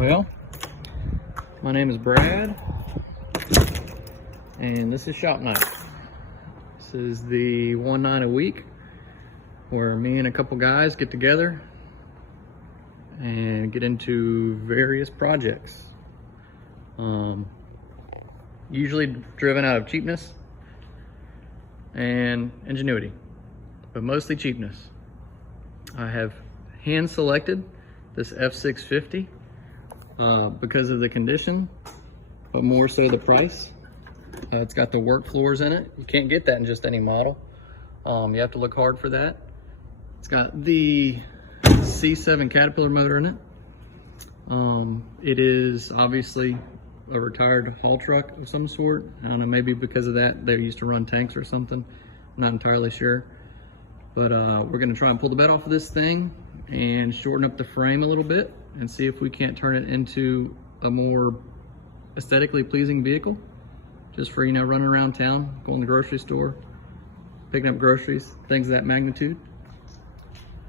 Well, my name is Brad, and this is Shop Night. This is the one night a week where me and a couple guys get together and get into various projects. Usually driven out of cheapness and ingenuity, but mostly cheapness. I have hand selected this F650 because of the condition, but more so the price. It's got the work floors in it. You can't get that in just any model. You have to look hard for that. It's got the C7 Caterpillar motor in it. It is obviously a retired haul truck of some sort. I don't know, maybe because of that they used to run tanks or something. I'm not entirely sure. But we're gonna try and pull the bed off of this thing and shorten up the frame a little bit and see if we can't turn it into a more aesthetically pleasing vehicle, just for, you know, running around town, going to the grocery store, picking up groceries, things of that magnitude.